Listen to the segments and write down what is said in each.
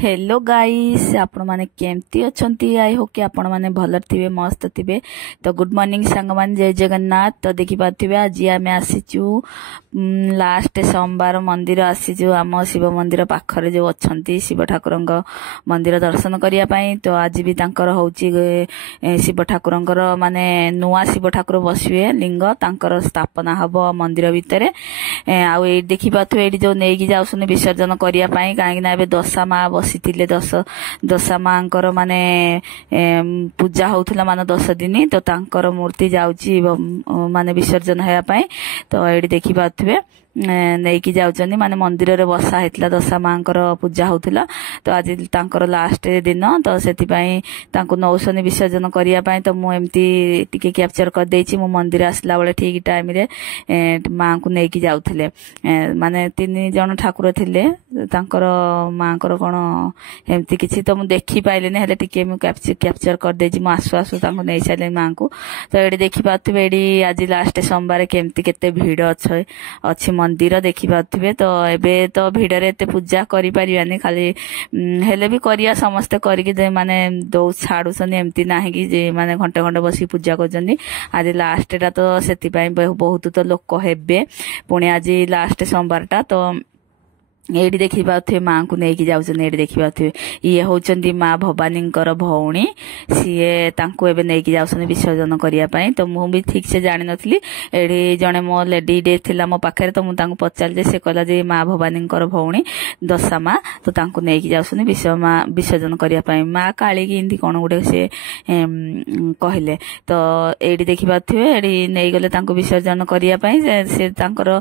Hello guys आपण माने केमती अछंती आई हो कि आपण माने भलर थिबे मस्त थिबे। तो गुड मॉर्निंग सांग मान जय जगन्नाथ। तो देखि पाथिबे आज आमे आसीचु लास्ट सोमवार मंदिर आसीचु आम शिव मंदिर पाखरे जो अछंती शिव ठाकुरंग मंदिर दर्शन करिया पई। तो आज भी तांकर होउची शिव ठाकुरंगर माने नुआ शिव ठाकुर बसिवे लिंग तांकर स्थापना हबो मंदिर भितरे। आ ए देखि पाथिबे एडी जो नेकी जाउसने विसर्जन करिया पई काहे ना एबे दशा मा बसिथिले दशा मांकर माने पूजा होउथला माने 10 दिन। तो तांकर मूर्ति जाउची माने विसर्जन हेया पई। तो एडी देखि पाथिबे नेकी जाउचनी माने मंदिर रे बसा हेतला दशा मांकर पूजा होउथला। तो आज तांकर लास्ट दिन तो सेति पई तांको नौसनी विसर्जन करिया पई। तो मु एमती टिके कैप्चर कर देछि मु मंदिर आसला बेले ठीक टाइम रे मां को नेकी जाउथले। माने 3 जण ठाकुर थिले तांकर मांकर कोन एमती किछि तो मु देखि पाइलेनी हेले टिके मु कैप्चर कर देछि मु आसु आसु तांको नै साले मां को। तो एडी देखि पाथबे एडी आज लास्ट सोमवार केमती केते भीड़ अछि मंदिर देखि पाथबे। तो एबे तो भीड़ रे एते पूजा करि परियानी खाली हेले भी करिया समस्त करिक जे माने दो छाडु सनी एमती नाही कि जे माने घंटे घंटे बसी पूजा करजनी। आज लास्ट टा तो सेति पई बहुत तो लोक हेबे पुणी आज लास्ट सोमवार टा। तो एडी देखि पाथबे मां को नेकी जाउछन। एडी देखि पाथबे ये होचंदी मां भवानींकर भौणी सीए तांको एबे नेकी जाउछन विसर्जन करिया पई। तो मु भी ठीक से जानि नथली एडी जणे मो लेडी डे थिला मो पाखरे। तो मु तांको पचाल जे से कहला जे मां भवानींकर भौणी दशा मां तो तांको नेकी जाउछन विसर्जन करिया पई मां काली की इंदी कोन गुडे से कहले। तो एडी देखि पाथबे एडी नेई गले तांको विसर्जन करिया पई से तांकर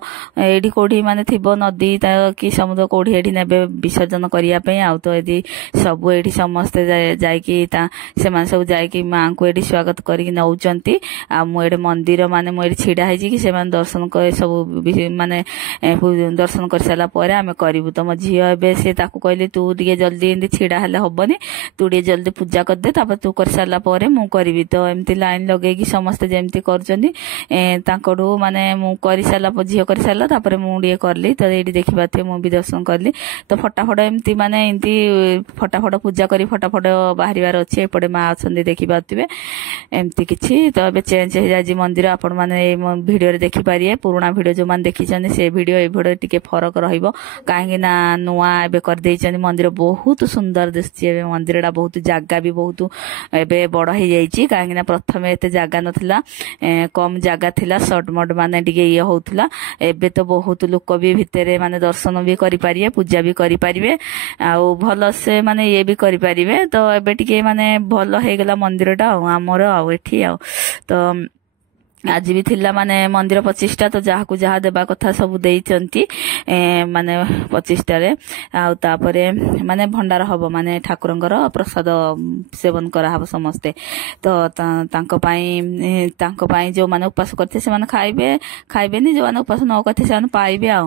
एडी कोठी माने थिबो नदी ता कि कोड़ी एठी नेबे विसर्जन करिया पे। आउ तो यदि सब एठी समस्त जाय कि से मान सब जाय कि मां को एठी स्वागत करी नउचंती। आ मु एठी मंदिर माने मु एठी छिडा है कि से मान दर्शन कर सब माने दर्शन कर साला परे आमे करिवु। तो म झियो एबे से ताकू कहली तू दिके जल्दी इंदी छिडा हले हबनी तू दिके जल्दी पूजा कर दे तापर तू कर साला परे मु करिवि। तो एमती लाइन लगे कि समस्त जेमती करजनी तांकडू माने मु करि साला झियो कर साला तापर मु दिके करली। तो एठी देखि पाथे मु भी दर्शन करली। तो फटाफट एमती माने एमती फटाफट पूजा करी फटाफट बाहरिवार अछि। एपटे मां अछंदी देखि पाथिबे एमती किछि। तो एबे चेंज हे जाजी मंदिर आपण माने ए वीडियो रे देखि पारिए। पुराना वीडियो जो मान देखि छन से वीडियो ए वीडियो टिके फरक रहिबो काहे ना नुआ एबे कर देइ छन मंदिर बहुत सुंदर दिसछि। एबे मंदिरडा बहुत जागा भी बहुत एबे बड़ हे जाईछि काहे ना प्रथमे एते जागा नथिला कम जागा थिला शॉर्ट मोड माने टिके ये होउथला। एबे तो बहुत लोक भी भितरे माने दर्शन भी करि पारिए पूजा भी करि पारिबे आउ भलो से माने ये भी करि पारिबे। तो एबे टिके माने भलो हे गेला मंदिरटा हमर आउ एठी आउ। तो आज भी थिला माने मंदिर 25टा। तो जहा को जहा देबा कथा सब देइचंती माने 25टा रे। आ तापरे माने भंडार हबो माने ठाकुरंगर प्रसाद सेवन करा हबो समस्ते। तो तांको पई जो माने उपास करथे से माने खाइबेनी जो माने उपास न करथे से माने पाइबे आ।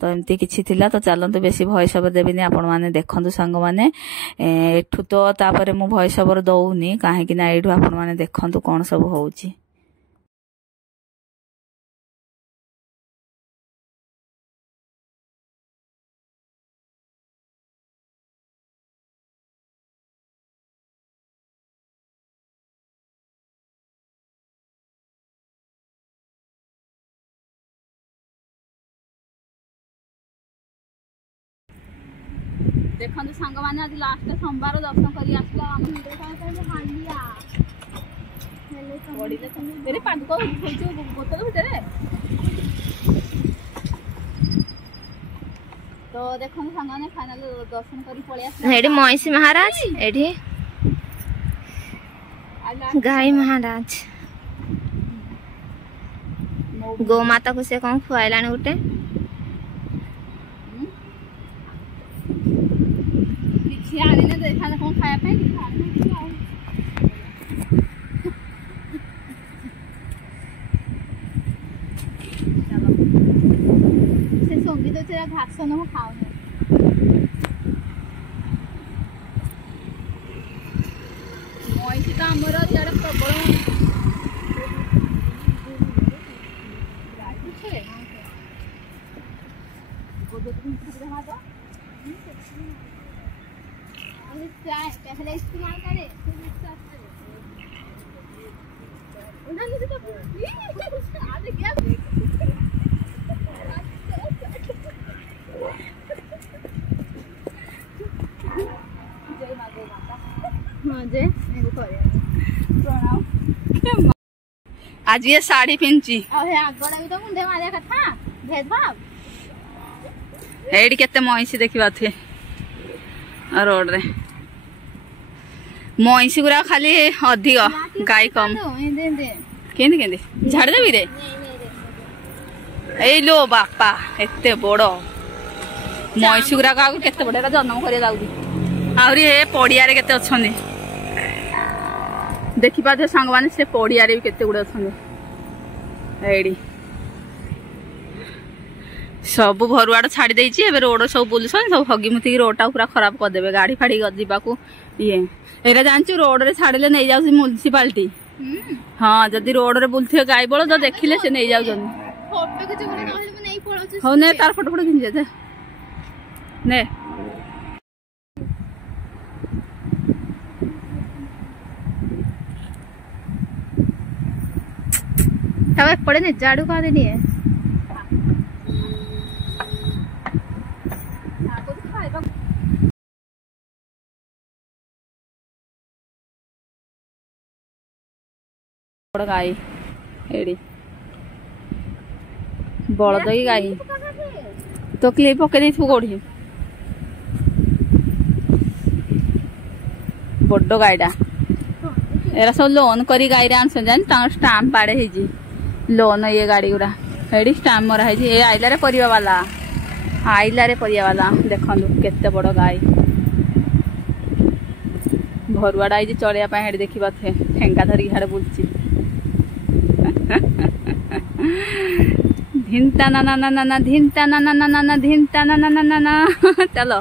तो एमती किछि थिला। तो चलंतु बेसी वॉइस ओवर देबिनी आपण माने देखंतु संग माने एठु। तो तापरे मु वॉइस ओवर दउनी काहे कि ना एठु आपण माने देखंतु कोन सब होउची। देखंतु सांग माने आज लास्ट सोमवार दर्शन करी आसला हम मंदिर का हालिया हेले तो बडीले तुम मेरे पाद को खोलछु बोतल भीतर। तो देखंतु सांग माने फाइनल दर्शन करी पळे आसला एडी महिषी महाराज एडी गाय महाराज गो माता को से कोन खुआइलाने उठे आने ने देखा कौन खाया पे से संगीत से घास न हो खाओ मोइसी तो हमर यार प्रबल पहले इस्तेमाल करे आज ये साड़ी पिंची एडी केते महिषी देखा थे रोड रे महिषी गुरा खाली अधिक गाई कम केंदी केंदी झाड़ देवी रे ए लो बापा एते बड़ महिषी गुरा केते बड़ जन्म कर आहरी ए पड़िया केते अच्छे देखी पाते सांग मैंने से पड़िया भी केते गुड़े अच्छे सब भरुआड़ छाड़ी देछि एबे रोड सब बुलसन सब हगी मुती रोड टा पूरा खराब कर देबे गाड़ी फाड़ी जीवाकू ये एरा जानछु रोड रे छाड़ले नै जाउ म्युनिसिपालिटी हां जदी रोड रे बुलथे गाई बळ तो देखिले से नै जाउ जन फोटो के जगह नहले नै पळछ हो ने तार फोटो फोटो खिंचे दे ने तब पड़े ने झाड़ू का देनी है गाई एड़ी बलद ही गाई तो क्लिप पके नहीं कोड़ी बड़ गाईटा एरा सब लोन करी गाई रे आनसन जान स्टाम्प पाड़े है लोन ये गाड़ी गुड़ा एडी स्टाम्प मरा है ये आइला रे परिवा वाला देखो केते बड़ गाई भरुआड़ा आई चलिया हेड देखा थे ठेंगा धरिक हाड़े बुलची धिनता ना ना ना ना ना धिनता ना ना ना ना ना धिनता ना ना ना ना ना चलो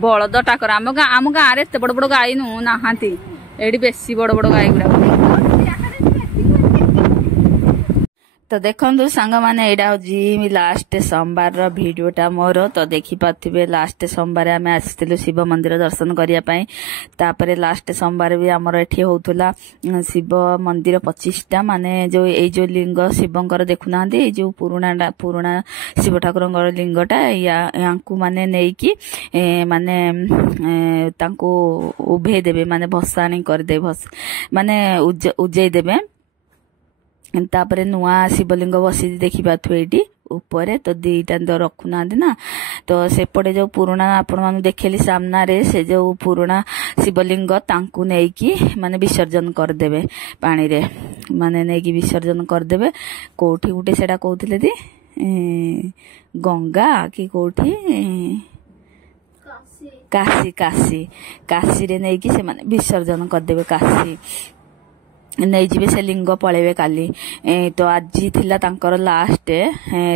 बलद टाकर आम गाँव रे बड़ बड़ गाई नु नहांती एडी बेसी बड़ बड़ गाई गुड़ा तो देखो सांग मैंने यहाँ हूँ लास्ट सोमवार भिडटा मोर तो देखी पारे लास्ट सोमवार आम आसलु शिव मंदिर दर्शन करने तापर लास्ट सोमवार भी आमर एठी होउथुला शिव मंदिर 25टा माने जो ये लिंग शिवंकर देखुना जो पुराणा शिव ठाकुर लिंगटा या माने नहींकि माने तांको उभे देवे माने भसाणी करदे माने उजई देवे तापर नुआ शिवलिंग बसी देखी पाथु एटी ऊपर तो दीटा तो रखुना ना तो सेपटे जो पुराणा आपण मान देखेली सामना रे से जो पुराणा शिवलिंग तांकु नेकी माने विसर्जन कर देबे पानी रे माने नेकी विसर्जन कर देबे कोठी गुटे सेडा कहउथिले दी गंगा कि कोठी काशी काशी काशी रे नेकी से माने विसर्जन कर देबे काशी नहीं जी से लिंग पलैबे काली तो आज थिला तांकर लास्ट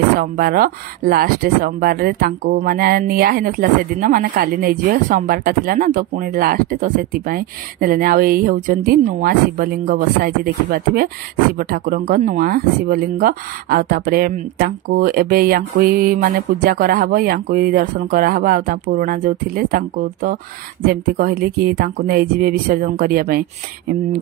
सोमवार रे तांको माने निया हे नथला से दिन माने काली नहीं जी सोमवार टा थिला ना तो पुणी लास्ट तो सेति पई नेले आ एई होचंती नुआ शिवलिंग बसाई जे देखि पाथिबे शिव ठाकुरंक नुआ शिवलिंग आ तापरे तांको एबे यांको माने पूजा करा हबो यांको दर्शन करा हबो आ ता पुराना जो थिले तांको तो जेमति कहली कि तांको नहीं जीवे विसर्जन करिया पई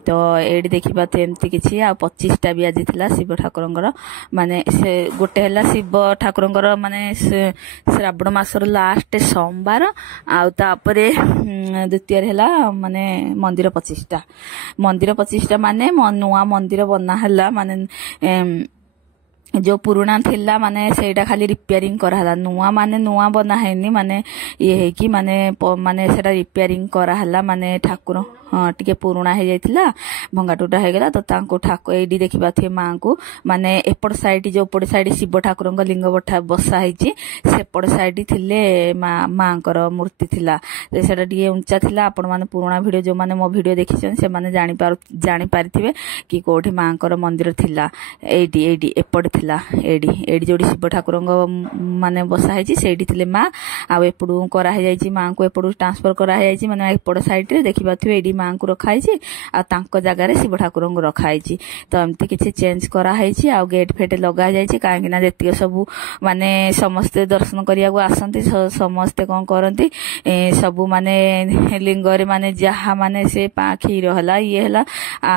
तो एडी देखि पाथे एमती किछि आ 25टा भी आज थिला शिव ठाकुरंकर माने से गोटे हला शिव ठाकुरंकर माने श्रावण मासर लास्ट सोमवार आ तापरे द्वितीय हला माने मंदिर 25टा माने नुआ मंदिर बना हला माने जो पुराना थिला माने सेटा खाली रिपेयरिंग कराला नुआ माने नुआ बना हैनी माने ये है कि माने सेटा रिपेयरिंग कराला माने ठाकुर हाँ टिके पुराना हो जाइथिला भंगा टूटा हो गला तो तांको ठाकुर एडी देखि पाथे मां को माने एपड़ साइड जो पड़ साइड शिव ठाकुरंक लिंग बठा बसा हैछि सेपड़ साइड थिले मांकर मूर्ति थिला सेटा टिके ऊंचा थिला आपण माने पुराना वीडियो जो माने मो वीडियो देखिछन से माने जानि पारिथिबे कि कोठी मांकर मंदिर थिला एडी एडी एपड़ थिला एडी एडी जोड़ी शिव ठाकुर माने बसा है सेठी थिले माँ आउ एपड़ू कराई जाइछि माँ को एपड़ू ट्रांसफर कराई जाइछि माने एपड़ साइड रे देखि पाथु एडी माँ को रखाई छि आ तांको जगह रे शिव ठाकुर को रखाई छि तो एमती किछि चेंज कराई छि आ गेट फेट लगा जाइछि काहे ना जेतिक सब माने समस्त दर्शन करिया को आसंती समस्ते कोन करंती सब माने लिंग रे माने जहा माने से खीर हला ये हला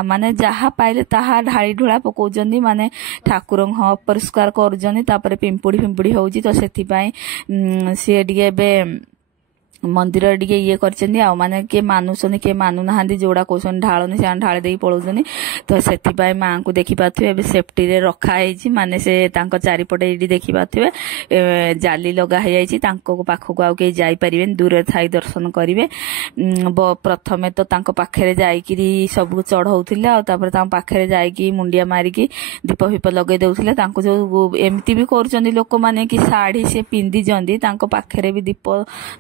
माने जहा पाइले ताहा ढाली ढुला पकाउजंदी माने ठाकुर अपरिष्कार करूजंदी तापर पिंपुड़ी फिंपुड़ी होउची तो सेथि पई से डिगे बे मंदिर टिके ये करचंदी आ माने के मानुसनी के मानु नहांदी जोड़ा कोसन ढाळनी से ढाळे देई पळौजनी तो सेति पई मां को देखि पाथुए एबे सेफ्टी रे रखा आइछि माने से तांको चारिपटे एडी देखि पाथुए जाली लगा है आइछि तांको पाखो को आउ के जाई परिबेन दूर थाई दर्शन करिवे प्रथमे तो तांको पाखरे जाई किरी सब चढ़ौथिले आ तापर तां पाखरे जाई कि मुंडिया मारी कि दीप हिप लगे देउथिले तांको जो एमती भी करचंदी लोक माने कि साड़ी से पिंदी जंदी तांको पाखरे भी दीप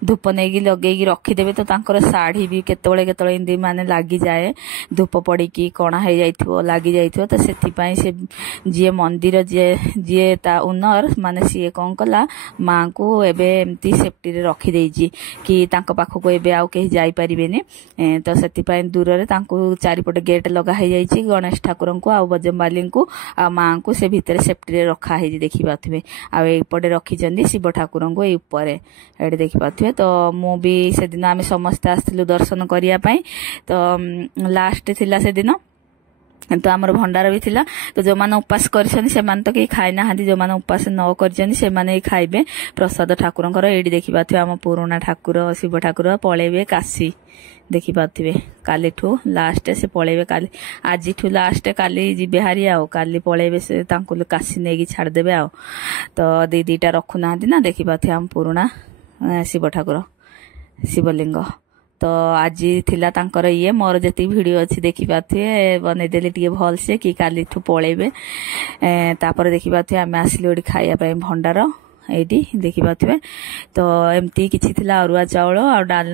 धूप नै लगे रखीदेवे तो तांकर साड़ी भी केतबळे केतबळे इंदी माने लागी जाए धूप पड़ी की कणा हे जाइथिबो लागी जाइथिबो तो सेति पई से जे मंदिर जे ता ओनर माने सीए कोन कला मां को एबे एमती सेफ्टी रे रखी देइजी कि तांको पाखो को एबे आउ के जाई परिबेनी तो सेति पई दूर रे तांको चारिपटे गेट लगा हे जाइछि गणेश ठाकुर को आ बजरंगबली को आ मां को से भीतर सेफ्टी रे रखा हे देखि पाथुबे आ एपटे रखी जंदी शिव ठाकुर को ए ऊपर एडे देखि पाथुबे तो मु भी से दिन आमे समस्त आस्थिलु दर्शन करिया पई तो लास्ट थिला से दिन तो आमर भंडार भी थिला तो जो माने उपास करछन से मान तो के खाइ ना हादी जो माने उपास न करछन से माने खाइबे प्रसाद ठाकुरंकर एडी देखि पाथु हम पुराना ठाकुर शिव ठाकुर पळेबे काशी देखि पाथिबे काली ठू लास्ट से पळेबे काली आज ठू लास्ट काली जिबे हारी आउ काली पळेबे से तांको काशी नेगी छाड़ देबे आउ तो दीटा रखु ना ना देखि पाथि हम पुराना शिव ठाकुर शिवलिंग तो आज थिला तांकर ये मोर जति वीडियो अच्छी देखि पाथे बनै देले टिके भल से कि काली ठू पळेबे तापर देखि पाथे आमे आसिले ओडी खाइया पय भंडार एडी देखि पाथे तो एमती किछि थिला अरुआ चावल आ डाल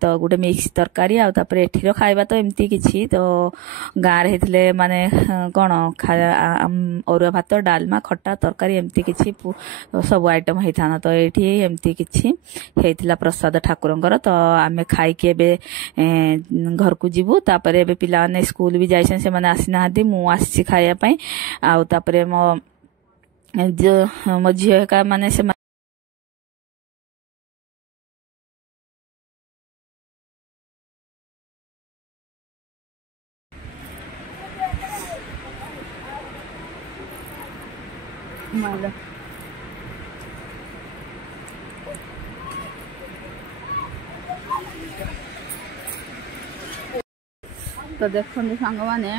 तो गुटे मिक्स तरकारी आ तापर एठिरो खाइबा तो एमती किछि तो गार हेथिले माने कोन अरुआ भात डालमा खट्टा तरकारी एमती किछि सब आइटम हेथाना तो एठी एमती किछि हेथिला प्रसाद ठाकुरंकर तो आमे खाइ के बे घर को जीवु तापर एबे पिला ने स्कूल भी जाइछन से माने आसी नाहदी मु आसी खाइया पई आ तापर मो झियो का माने से माला तो देखो सांग माने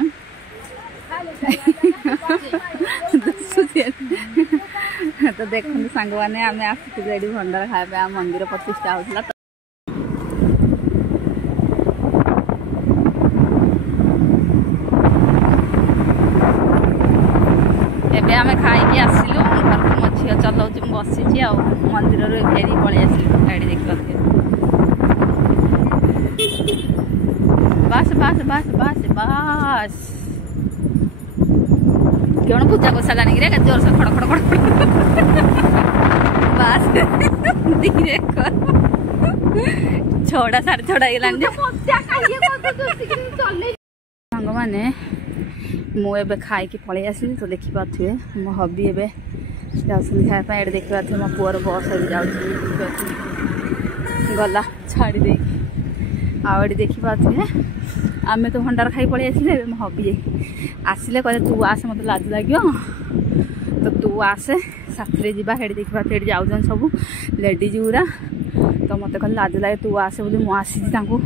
तो देखो सांग माने आम आसती भंडार खाया मंदिर प्रतिष्ठा होता एबे आमे खाई आसिलु घर को मो झियो चलाउछि बसिछि आ मंदिर रे घेरी पळै आसिलु गाड़ी देखि बस बस बस बस बस क्यों पूजा को साला नहीं रे जोर से खड़ खड़ खड़ बस धीरे कर छोड़ा सारे छोड़ा गेलान सांग माने मु एबे खाई के पळै आसिली तो देखि पाथुए मो हबी एबे जाउछन खाय पा एड देखि पाथुए मो पुअर बस एबे जाउछ गला छाड़ी दे आड़ी देखि पाथुए आमे तो भंडार खाई पळै आसिले मो हबी आसिले कहले तू आसे मते लाज लागियो तो तू आसे साथरे जीवा हेडी देखि पाथुए हेडी जाउछन सब लेडीज गुरा तो मते कहले लाज लागे तू आसे बोली मु आसी तांको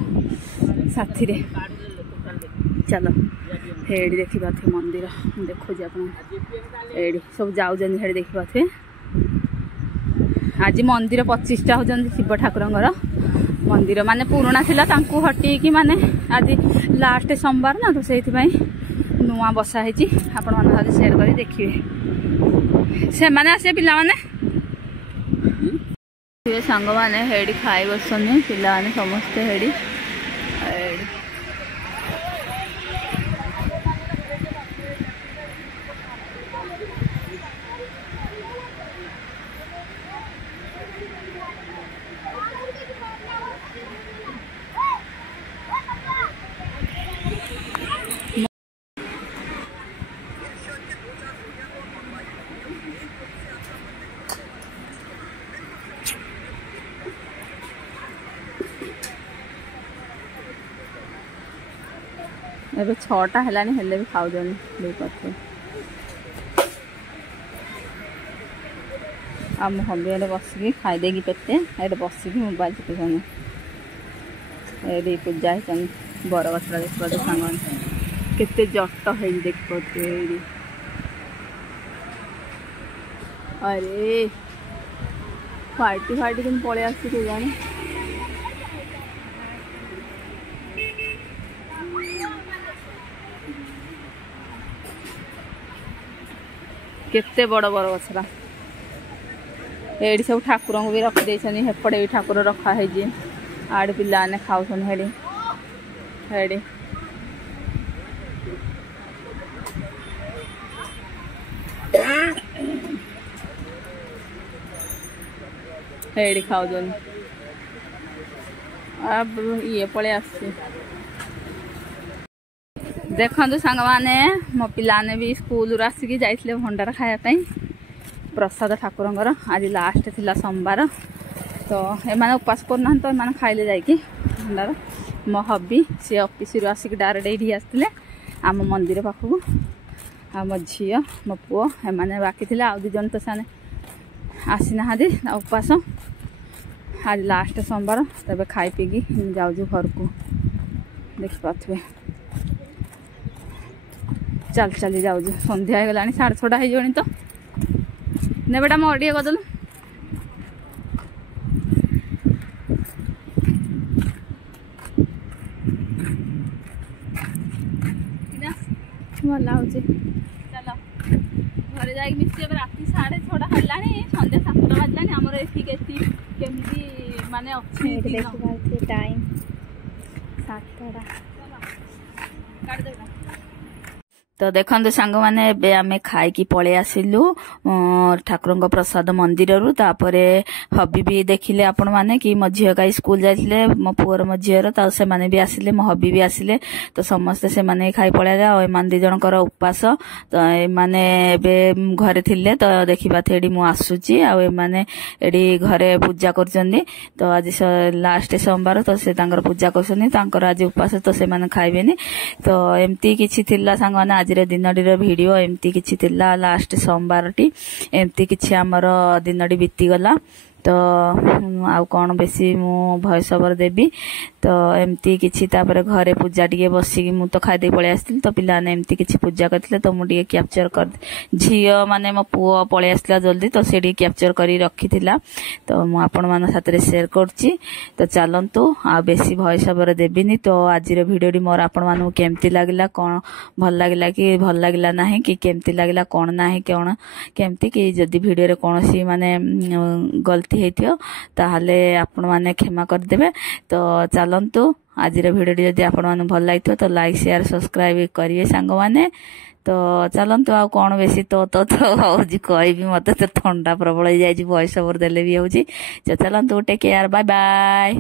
साथी रे चलो हेडी देखि पाथुए मंदिर देखो जे अपन एडी सब जाउछन हेडी देखि पाथुए आज मंदिर 25टा होजन शिव ठाकुरंगर मंदिर माने पुराना थिला तांको हटी कि माने आज लास्ट सोमवार ना तो सेति पई नुआ बसा हेची आपण मन साथे शेयर करी देखिबे से माने आसे पिला माने ये संग माने हेडी खाई बसने पिला माने समस्त हेडी ଏବେ 6ଟା ହେଲାଣି ହେଲେ ବି ଖାଉଛନ୍ତି ଦେଇପାରୁଛୁ। ଆଉ ମୁଁ ହବି ଏଠି ବସିକି ଖାଇଦେଇକି ପେଟେ ଏଠି ବସିକି ମୋବାଇଲ ଚିପୁଛନ୍ତି। ଏଠି ପୂଜା ହେଇଛନ୍ତି ବରଗଛଟା ଦେଖିପାରୁଛୁ ସାଙ୍ଗମାନେ କେତେ ଜଟ ହେଇଛି ଦେଖିପାରୁଛୁ। ଏଇଠି ଆରେ ଫାଟି କେମିତି ପଳେଇ ଆସୁଛି କେଜାଣି। କେତେ ବଡ଼ ବରଗଛଟା। ଏଇଠି ସବୁ ଠାକୁରଙ୍କୁ ବି ରଖିଦେଇଛନ୍ତି। ହେପଟେ ବି ଠାକୁର ରଖା ହେଇଛି। ଆଡ଼େ ପିଲାମାନେ ଖାଉଛନ୍ତି ହେଠି ହେଠି ହେଇଠି ଖାଉଛନ୍ତି। ଇଏ ପଳେଇ ଆସୁଛି। ଦେଖନ୍ତୁ ସାଙ୍ଗମାନେ ମୋ ପିଲାମାନେ ବି ସ୍କୁଲରୁ ଆସିକି ଯାଇଥିଲେ ଭଣ୍ଡାର ଖାଇବା ପାଇଁ ପ୍ରସାଦ ଠାକୁରଙ୍କର। ଆଜି ଲାଷ୍ଟ ଥିଲା ସୋମବାର ତ ଏମାନେ ଉପାସ କରୁନାହାନ୍ତି ତ ଏମାନେ ଖାଇଲେ ଯାଇକି ଭଣ୍ଡାର। ମୋ ହବି ସିଏ ଅଫିସରୁ ଆସିକି ଡାଇରେକ୍ଟ ଏଇଠି ଆସିଥିଲେ ଆମ ମନ୍ଦିର ପାଖକୁ। ଆଉ ମୋ ଝିଅ ମୋ ପୁଅ ଏମାନେ ବାକି ଥିଲେ। ଆଉ 2 ଜଣ ତ ସେମାନେ ଆସିନାହାନ୍ତି ଉପାସ। ଆଜି ଲାଷ୍ଟ ସୋମବାର ତେବେ ଖାଇ ପିଇକି ଯାଉଛୁ ଘରକୁ। ଦେଖିପାରୁଥିବେ ଚାଲି ଯାଉଛୁ। ସନ୍ଧ୍ୟା ହେଇଗଲାଣି 6:30 ହେଇଯିବଣି ତ। ନେବେଟା ମୋ ଟିକେ କରିଦେଲୁ। ଭଲ ଲାଗୁଛି। ଚାଲ ଘରେ ଯାଇକି ମିଶି। ଏବେ ରାତି 6:30 ହେଲାଣି। ସନ୍ଧ୍ୟା 7ଟା ବାଜିଲାଣି। ଆମର ଏଠି କେମିତି ମାନେ ଅଛି ଟାଇମ୍ 7ଟା। କାଟିଦେବା। ତ ଦେଖନ୍ତୁ ସାଙ୍ଗମାନେ ଏବେ ଆମେ ଖାଇକି ପଳେଇ ଆସିଲୁ ଠାକୁରଙ୍କ ପ୍ରସାଦ ମନ୍ଦିରରୁ। ତାପରେ ହବି ବି ଦେଖିଲେ ଆପଣମାନେ କି ମୋ ଝିଅ କାଇ ସ୍କୁଲ ଯାଇଥିଲେ। ମୋ ପୁଅର ମୋ ଝିଅର ତ ସେମାନେ ବି ଆସିଲେ। ମୋ ହବି ବି ଆସିଲେ ତ ସମସ୍ତେ ସେମାନେ ଖାଇ ପଳେଇଲେ। ଆଉ ଏମାନେ 2 ଜଣଙ୍କର ଉପାସ ତ ଏମାନେ ଏବେ ଘରେ ଥିଲେ ତ ଦେଖିପାରୁଥିବେ ଏଠି ମୁଁ ଆସୁଛି। ଆଉ ଏମାନେ ଏଠି ଘରେ ପୂଜା କରୁଛନ୍ତି। ତ ଆଜି ଲାଷ୍ଟ ସୋମବାର ତ ସେ ତାଙ୍କର ପୂଜା କରୁଛନ୍ତି। ତାଙ୍କର ଆଜି ଉପାସ ତ ସେମାନେ ଖାଇବେନି। ତ ଏମିତି କିଛି ଥିଲା ସାଙ୍ଗମାନେ ଆଜିର ଦିନଟିର ଭିଡ଼ିଓ। ଏମିତି କିଛି ଥିଲା ଲାଷ୍ଟ ସୋମବାରଟି। ଏମିତି କିଛି ଆମର ଦିନଟି ବିତିଗଲା। ତ ଆଉ କ'ଣ ବେଶୀ ମୁଁ ଭଏସ୍ ଓଭର ଦେବି। ତ ଏମିତି କିଛି ତାପରେ ଘରେ ପୂଜା ଟିକେ ବସିକି ମୁଁ ତ ଖାଇଦେଇ ପଳେଇ ଆସିଥିଲି। ତ ପିଲାମାନେ ଏମିତି କିଛି ପୂଜା କରିଥିଲେ ତ ମୁଁ ଟିକେ କ୍ୟାପଚର କରି ଝିଅ ମାନେ ମୋ ପୁଅ ପଳେଇ ଆସିଥିଲା ଜଲ୍ଦି ତ ସେ ଟିକେ କ୍ୟାପଚର କରି ରଖିଥିଲା। ତ ମୁଁ ଆପଣମାନଙ୍କ ସାଥିରେ ସେୟାର କରୁଛି। ତ ଚାଲନ୍ତୁ ଆଉ ବେଶୀ ଭଏସ୍ ଓଭର ଦେବିନି। ତ ଆଜିର ଭିଡ଼ିଓଟି ମୋର ଆପଣମାନଙ୍କୁ କେମିତି ଲାଗିଲା, କ'ଣ ଭଲ ଲାଗିଲା କି ଭଲ ଲାଗିଲା ନାହିଁ କି କେମିତି ଲାଗିଲା କ'ଣ ନାହିଁ କ'ଣ କେମିତି କି ଯଦି ଭିଡ଼ିଓରେ କୌଣସି ମାନେ ଗଲତି ହେଇଥିବ ତାହେଲେ ଆପଣମାନେ କ୍ଷମା କରିଦେବେ। ତ ଚାଲନ୍ତୁ ଆଜିର ଭିଡ଼ିଓଟି ଯଦି ଆପଣମାନଙ୍କୁ ଭଲ ଲାଗିଥିବ ତ ଲାଇକ୍ ସେୟାର ସବସ୍କ୍ରାଇବ କରିବେ ସାଙ୍ଗମାନେ। ତ ଚାଲନ୍ତୁ ଆଉ କ'ଣ ବେଶୀ ତ ହଉଛି କହିବି। ମତେ ତ ଥଣ୍ଡା ପ୍ରବଳ ହେଇଯାଇଛି। ଭଏସ୍ ଓଭର ଦେଲେ ବି ହଉଛି। ତ ଚାଲନ୍ତୁ ଟେକ୍ କେୟାର। Bye bye.